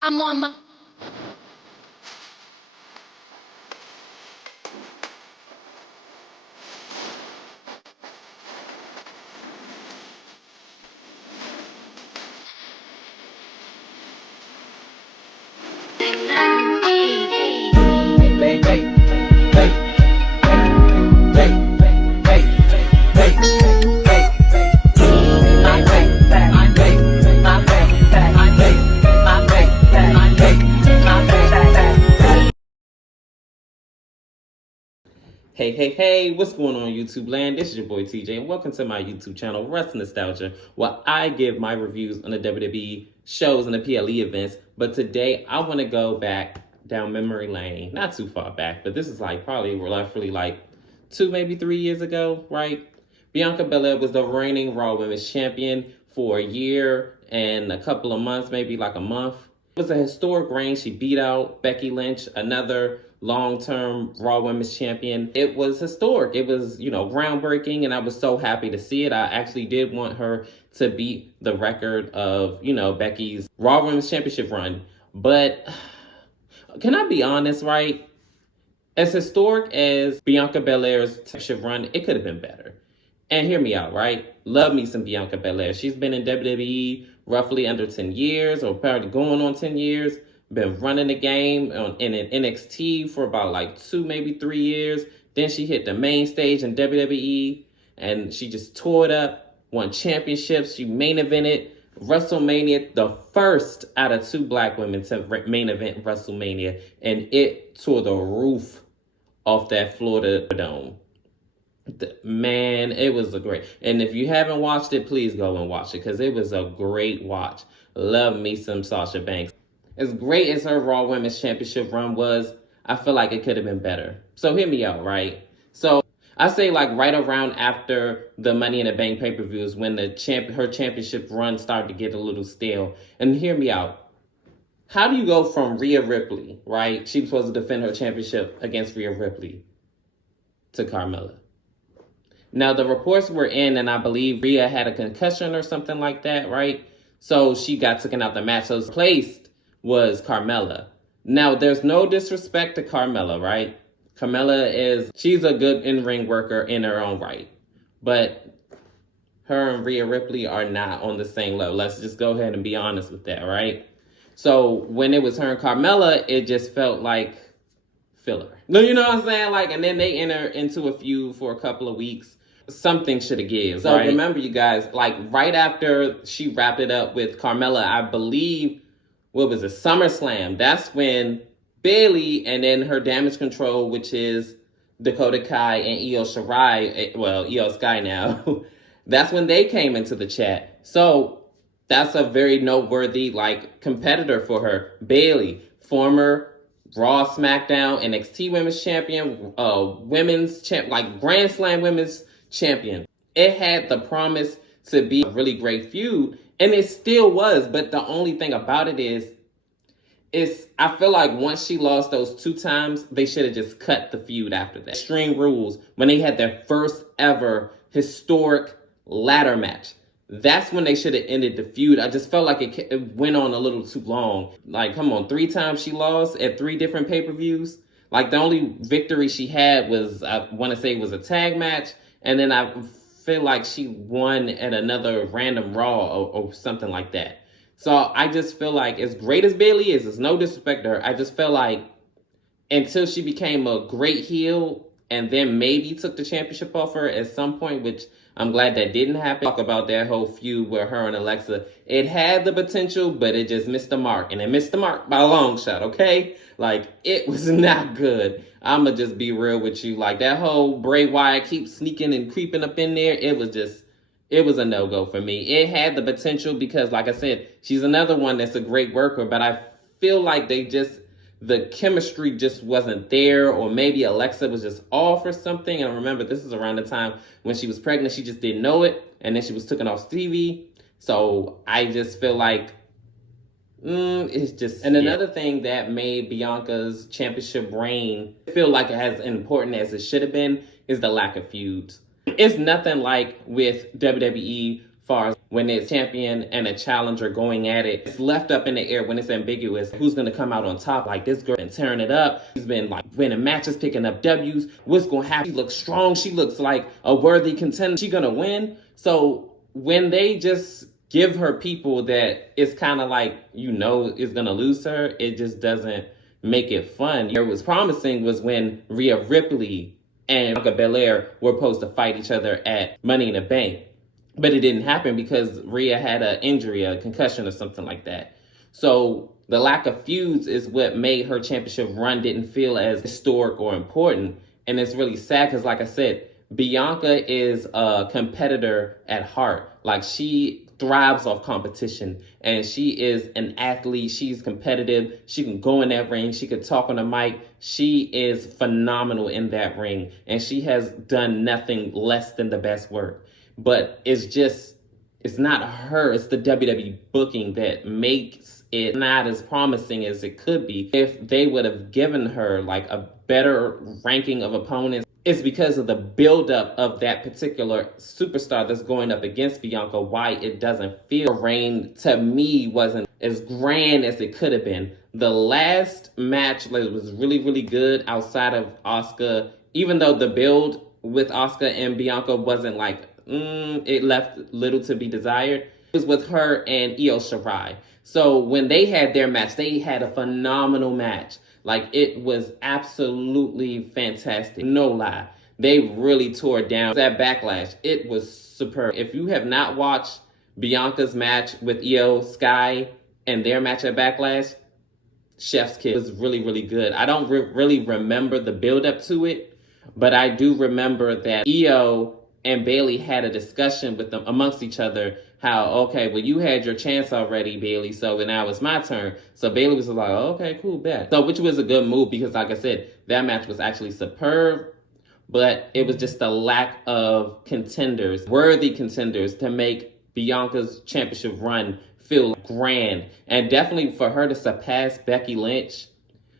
I'm on my. Hey, hey, hey, what's going on YouTube land? This is your boy TJ and welcome to my YouTube channel, Wrestling Nostalgia, where I give my reviews on the WWE shows and the PLE events. But today I want to go back down memory lane, not too far back, but this is like probably roughly like 2, maybe 3 years ago, right? Bianca Belair was the reigning Raw Women's Champion for a year and a couple of months, maybe like a month. It was a historic reign. She beat out Becky Lynch, another long-term Raw Women's Champion. It was historic. It was, groundbreaking, and I was so happy to see it. I actually did want her to beat the record of, Becky's Raw Women's Championship run. But can I be honest, right? As historic as Bianca Belair's championship run, it could have been better. And hear me out, right? Love me some Bianca Belair. She's been in WWE roughly under 10 years, or probably going on 10 years. Been running the game in an NXT for about like 2, maybe 3 years. Then she hit the main stage in WWE, and she just tore it up, won championships. She main evented WrestleMania, the first out of two black women to main event WrestleMania, and it tore the roof off that Florida dome. Man, it was a great. And if you haven't watched it, please go and watch it because it was a great watch. Love me some Sasha Banks. As great as her Raw Women's Championship run was, I feel like it could have been better. So hear me out, right? So I say like right around after the Money in the Bank pay-per-views when her championship run started to get a little stale. And hear me out. How do you go from Rhea Ripley, right? She was supposed to defend her championship against Rhea Ripley to Carmella. Now, the reports were in, and I believe Rhea had a concussion or something like that, right? So she got taken out the match. So placed was Carmella. Now, there's no disrespect to Carmella, right? She's a good in-ring worker in her own right. But her and Rhea Ripley are not on the same level. Let's just go ahead and be honest with that, right? So when it was her and Carmella, it just felt like filler. No, you know what I'm saying? Like, and then they enter into a feud for a couple of weeks. Something should have given. So right? Remember, you guys, like right after she wrapped it up with Carmella, I believe, what was it, SummerSlam? That's when Bayley and then her Damage Control, which is Dakota Kai and Io Shirai, well, Io Sky now, that's when they came into the chat. So that's a very noteworthy like competitor for her. Bayley, former Raw, SmackDown, NXT Women's Champion, like Grand Slam Women's Champion. It had the promise to be a really great feud, and it still was. But the only thing about it is I feel like once she lost those 2 times, they should have just cut the feud after that. Extreme Rules, when they had their first ever historic ladder match. That's when they should have ended the feud. I just felt like it went on a little too long. Like, come on, 3 times she lost at 3 different pay-per-views. Like, the only victory she had was, I want to say, was a tag match. And then I feel like she won at another random Raw or something like that. So I just feel like as great as Bayley is, there's no disrespect to her. I just feel like until she became a great heel and then maybe took the championship off her at some point, which I'm glad that didn't happen. Talk about that whole feud with her and Alexa. It had the potential, but it just missed the mark. And it missed the mark by a long shot, okay? Like, it was not good. I'ma just be real with you. Like, that whole Bray Wyatt keeps sneaking and creeping up in there, it was a no-go for me. It had the potential because, like I said, she's another one that's a great worker, but I feel like the chemistry just wasn't there, or maybe Alexa was just off or something. And remember, this is around the time when she was pregnant. She just didn't know it, and then she was taken off TV. So I just feel like it's just... And another thing that made Bianca's championship reign feel like as important as it should have been is the lack of feuds. It's nothing like with WWE far as when it's champion and a challenger going at it. It's left up in the air when it's ambiguous. Who's going to come out on top? Like, this girl been tearing it up. She's been like winning matches, picking up W's. What's going to happen? She looks strong. She looks like a worthy contender. She going to win. So when they just give her people that it's kind of like, is going to lose to her, it just doesn't make it fun. What was promising was when Rhea Ripley and Bianca Belair were supposed to fight each other at Money in the Bank. But it didn't happen because Rhea had an injury, a concussion or something like that. So the lack of feuds is what made her championship run didn't feel as historic or important. And it's really sad because, like I said, Bianca is a competitor at heart. Like, she thrives off competition, and she is an athlete. She's competitive. She can go in that ring. She could talk on the mic. She is phenomenal in that ring, and she has done nothing less than the best work. But it's not her. It's the WWE booking that makes it not as promising as it could be. If they would have given her like a better ranking of opponents, it's because of the buildup of that particular superstar that's going up against Bianca, why it doesn't feel. Her reign, to me, wasn't as grand as it could have been. The last match was really, really good outside of Asuka, even though the build with Asuka and Bianca wasn't like, it left little to be desired. It was with her and Io Shirai. So when they had their match, they had a phenomenal match. Like, it was absolutely fantastic. No lie. They really tore it down. That Backlash, it was superb. If you have not watched Bianca's match with Io Sky and their match at Backlash, chef's kiss. It was really, really good. I don't really remember the build up to it, but I do remember that Io and Bayley had a discussion with them amongst each other. How, okay, well, you had your chance already, Bayley, so now it's my turn. So Bayley was like, oh, okay, cool, bet. So, which was a good move because, like I said, that match was actually superb, but it was just the lack of contenders, worthy contenders, to make Bianca's championship run feel grand. And definitely for her to surpass Becky Lynch,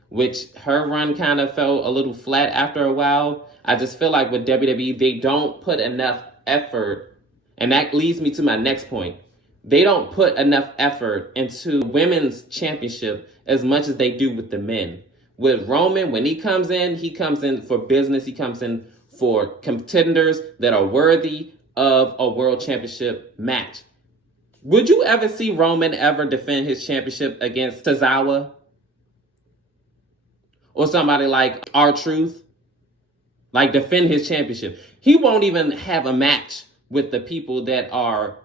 which her run kind of fell a little flat after a while. I just feel like with WWE, they don't put enough effort. And that leads me to my next point. They don't put enough effort into women's championship as much as they do with the men. With Roman, when he comes in for business. He comes in for contenders that are worthy of a world championship match. Would you ever see Roman ever defend his championship against Tozawa? Or somebody like R-Truth? Like, defend his championship. He won't even have a match with the people that are,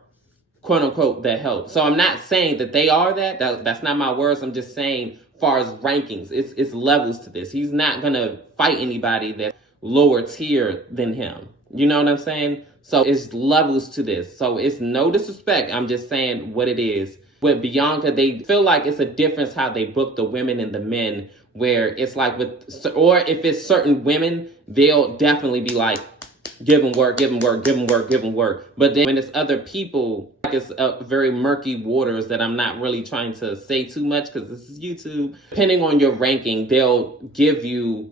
quote unquote, that help. So I'm not saying that they are that's not my words. I'm just saying, far as rankings, it's levels to this. He's not going to fight anybody that's lower tier than him. You know what I'm saying? So it's levels to this. So it's no disrespect. I'm just saying what it is. With Bianca, they feel like it's a difference how they book the women and the men, where it's like or if it's certain women, they'll definitely be like, give them work, give them work, give them work, give them work. But then when it's other people, like, it's very murky waters that I'm not really trying to say too much because this is YouTube. Depending on your ranking, they'll give you,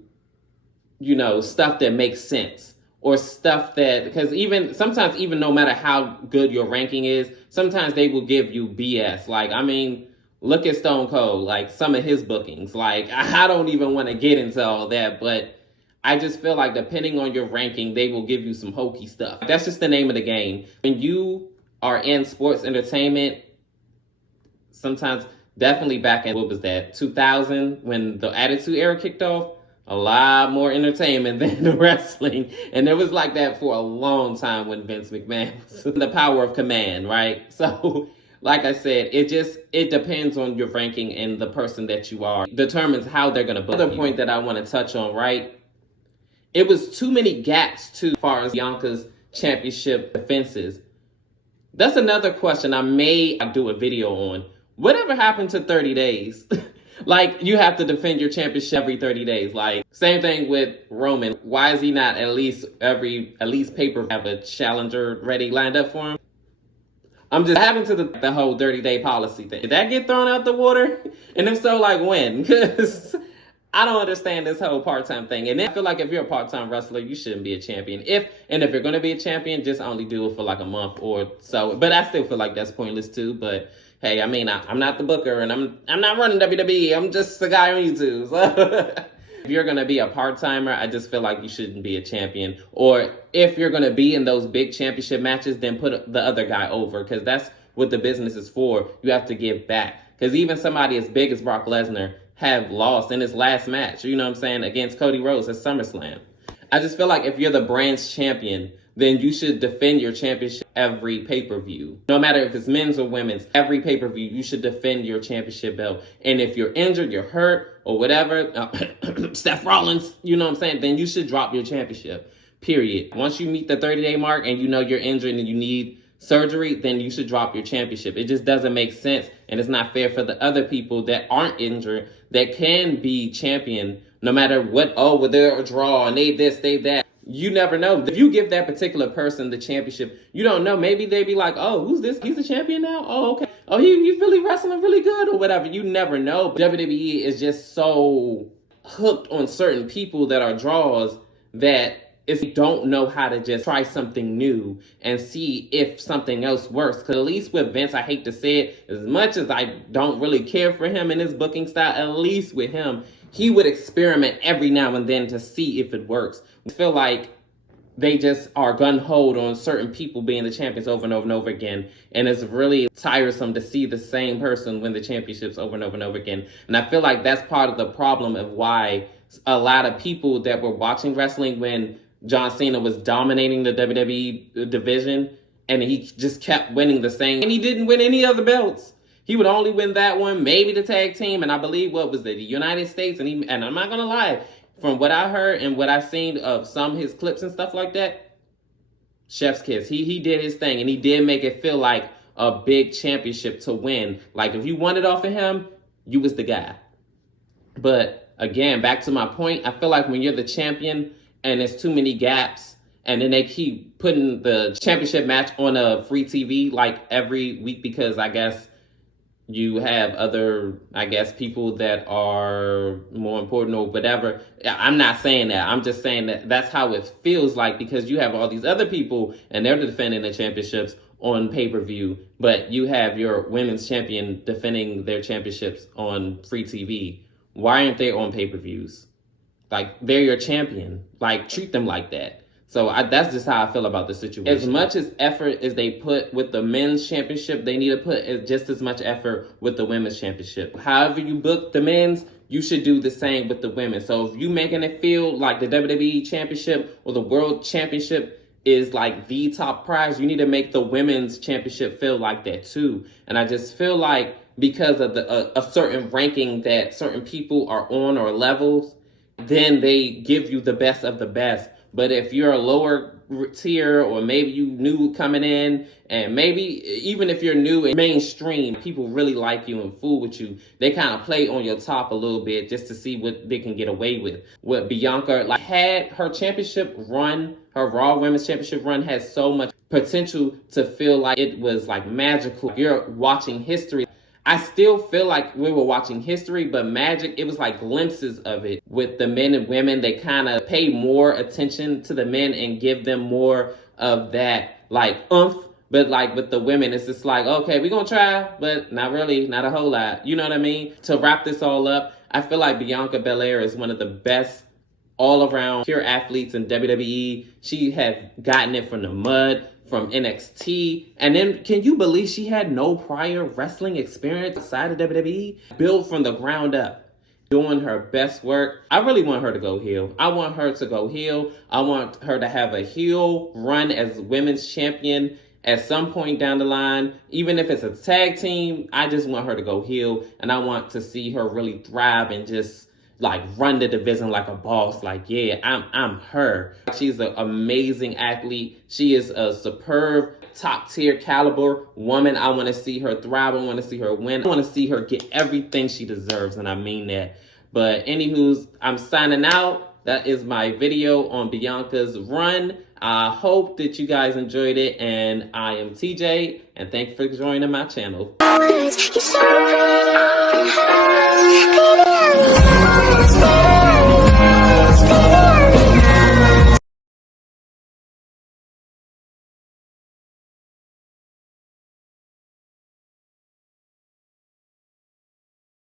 stuff that makes sense. Or stuff that, because sometimes even no matter how good your ranking is, sometimes they will give you BS. Like, I mean, look at Stone Cold, like some of his bookings. Like, I don't even want to get into all that, but I just feel like depending on your ranking, they will give you some hokey stuff. That's just the name of the game. When you are in sports entertainment, sometimes, definitely back in, 2000, when the Attitude Era kicked off, a lot more entertainment than the wrestling. And it was like that for a long time when Vince McMahon was the power of command, right? So, like I said, it depends on your ranking, and the person that you are determines how they're going to book you. Another point that I want to touch on, right? It was too many gaps, too, as far as Bianca's championship defenses. That's another question I may do a video on. Whatever happened to 30 days? Like, you have to defend your championship every 30 days. Like, same thing with Roman. Why is he not at least paper have a challenger ready lined up for him? I'm just having to the whole 30-day policy thing. Did that get thrown out the water? And if so, like, when? Because I don't understand this whole part-time thing. And I feel like if you're a part-time wrestler, you shouldn't be a champion. If you're going to be a champion, just only do it for like a month or so. But I still feel like that's pointless too. But hey, I mean, I'm not the booker and I'm not running WWE. I'm just a guy on YouTube. So if you're going to be a part-timer, I just feel like you shouldn't be a champion. Or if you're going to be in those big championship matches, then put the other guy over, because that's what the business is for. You have to give back. Because even somebody as big as Brock Lesnar have lost in his last match, you know what I'm saying, against Cody Rhodes at SummerSlam. I just feel like if you're the brand's champion, then you should defend your championship every pay-per-view. No matter if it's men's or women's, every pay-per-view, you should defend your championship belt. And if you're injured, you're hurt, or whatever, Seth Rollins, you know what I'm saying, then you should drop your championship, period. Once you meet the 30-day mark and you know you're injured and you need surgery, then you should drop your championship. It just doesn't make sense, and it's not fair for the other people that aren't injured, that can be champion, no matter what, oh, well, they're a draw, and they this, they that. You never know. If you give that particular person the championship, you don't know. Maybe they be like, oh, who's this? He's a champion now? Oh, okay. Oh, he's really wrestling really good or whatever. You never know. WWE is just so hooked on certain people that are draws that is don't know how to just try something new and see if something else works. Because at least with Vince, I hate to say it, as much as I don't really care for him and his booking style, at least with him, he would experiment every now and then to see if it works. I feel like they just are gun-ho on certain people being the champions over and over and over again. And it's really tiresome to see the same person win the championships over and over and over again. And I feel like that's part of the problem of why a lot of people that were watching wrestling when John Cena was dominating the WWE division, and he just kept winning the same, and he didn't win any other belts. He would only win that one, maybe the tag team, and I believe, what was it, the United States, and I'm not gonna lie, from what I heard and what I've seen of some of his clips and stuff like that, chef's kiss. He did his thing, and he did make it feel like a big championship to win. Like, if you won it off of him, you was the guy. But again, back to my point, I feel like when you're the champion and there's too many gaps, and then they keep putting the championship match on a free TV like every week, because I guess you have other, people that are more important or whatever. I'm not saying that. I'm just saying that that's how it feels like, because you have all these other people and they're defending the championships on pay-per-view, but you have your women's champion defending their championships on free TV. Why aren't they on pay-per-views? Like, they're your champion. Like, treat them like that. So that's just how I feel about the situation. As much as effort as they put with the men's championship, they need to put just as much effort with the women's championship. However you book the men's, you should do the same with the women. So if you making it feel like the WWE championship or the world championship is like the top prize, you need to make the women's championship feel like that too. And I just feel like because of a certain ranking that certain people are on, or levels, then they give you the best of the best. But if you're a lower tier, or maybe you new coming in, and maybe even if you're new and mainstream, people really like you and fool with you, they kind of play on your top a little bit just to see what they can get away with. What Bianca had her championship run, her Raw Women's Championship run, had so much potential to feel like it was like magical. You're watching history. I still feel like we were watching history, but magic, it was like glimpses of it. With the men and women, they kind of pay more attention to the men and give them more of that, like, oomph. But like with the women, it's just like, okay, we're going to try, but not really, not a whole lot. You know what I mean? To wrap this all up, I feel like Bianca Belair is one of the best all-around pure athletes in WWE. She had gotten it from the mud, from NXT. And then, can you believe she had no prior wrestling experience outside of WWE? Built from the ground up, doing her best work. I really want her to go heel. I want her to go heel. I want her to have a heel run as women's champion at some point down the line. Even if it's a tag team, I just want her to go heel. And I want to see her really thrive and just like run the division like a boss. Like, yeah, I'm her. She's an amazing athlete. She is a superb top tier caliber woman. I want to see her thrive. I want to see her win. I want to see her get everything she deserves, and I mean that. But anywho's, I'm signing out. That is my video on Bianca's run. I hope that you guys enjoyed it, and I am TJ, and thanks for joining my channel. You're so pretty. Baby,